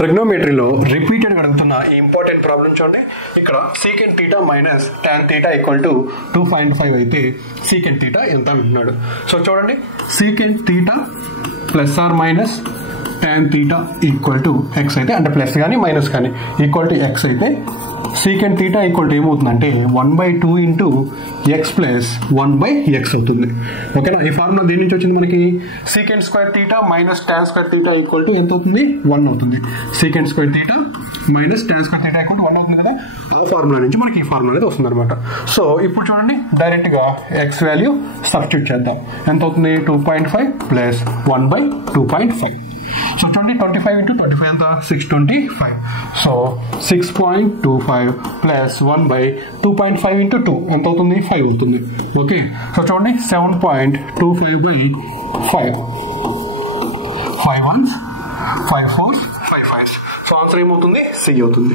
ట్రిగ్నోమెట్రీలో repeated అడుగుతున్న ఈ important problem చూడండి. ఇక్కడ secant theta minus tan theta equal to 2.5 అయితే సీకెంట్ థీటా ఎంత అంటున్నాడు. సో చూడండి, secant theta plus or minus tan theta equal to X అయితే, అంటే ప్లస్ కానీ మైనస్ కానీ ఈక్వల్ టు ఎక్స్ అయితే సీకెంట్ థీటా ఈక్వల్ టు ఏమవుతుందంటే 1/2 ఇంటూ ఎక్స్ ప్లస్ 1/x అవుతుంది. ఓకేనా? ఈ ఫార్ములా దేని నుంచి వచ్చింది మనకి? Secant square theta minus tan square theta equal to ఎంత అవుతుంది? 1 అవుతుంది. Secant square theta minus tan square theta equal to 1 అవుతుంది కదా. ఆ ఫార్ములా నుంచి మనకి ఈ ఫార్ములా అనేది వస్తుంది అనమాట. సో ఇప్పుడు చూడండి, డైరెక్ట్ గా ఎక్స్ వాల్యూ సబ్స్టిట్యూట్ చేద్దాం. ఎంత అవుతుంది? 2.5 ప్లస్ 1/2.5. సో చూడండి, 25 ఇంటూ 25 ఎంత? 625. సో 6.25 ప్లస్ 1/2.5 ఇంటూ 2 ఎంత అవుతుంది? 5 అవుతుంది. ఓకే, సో చూడండి 7.25/5. 5 1s 5 4s 5 5s. So answer ఏమవుతుంది? సి అవుతుంది.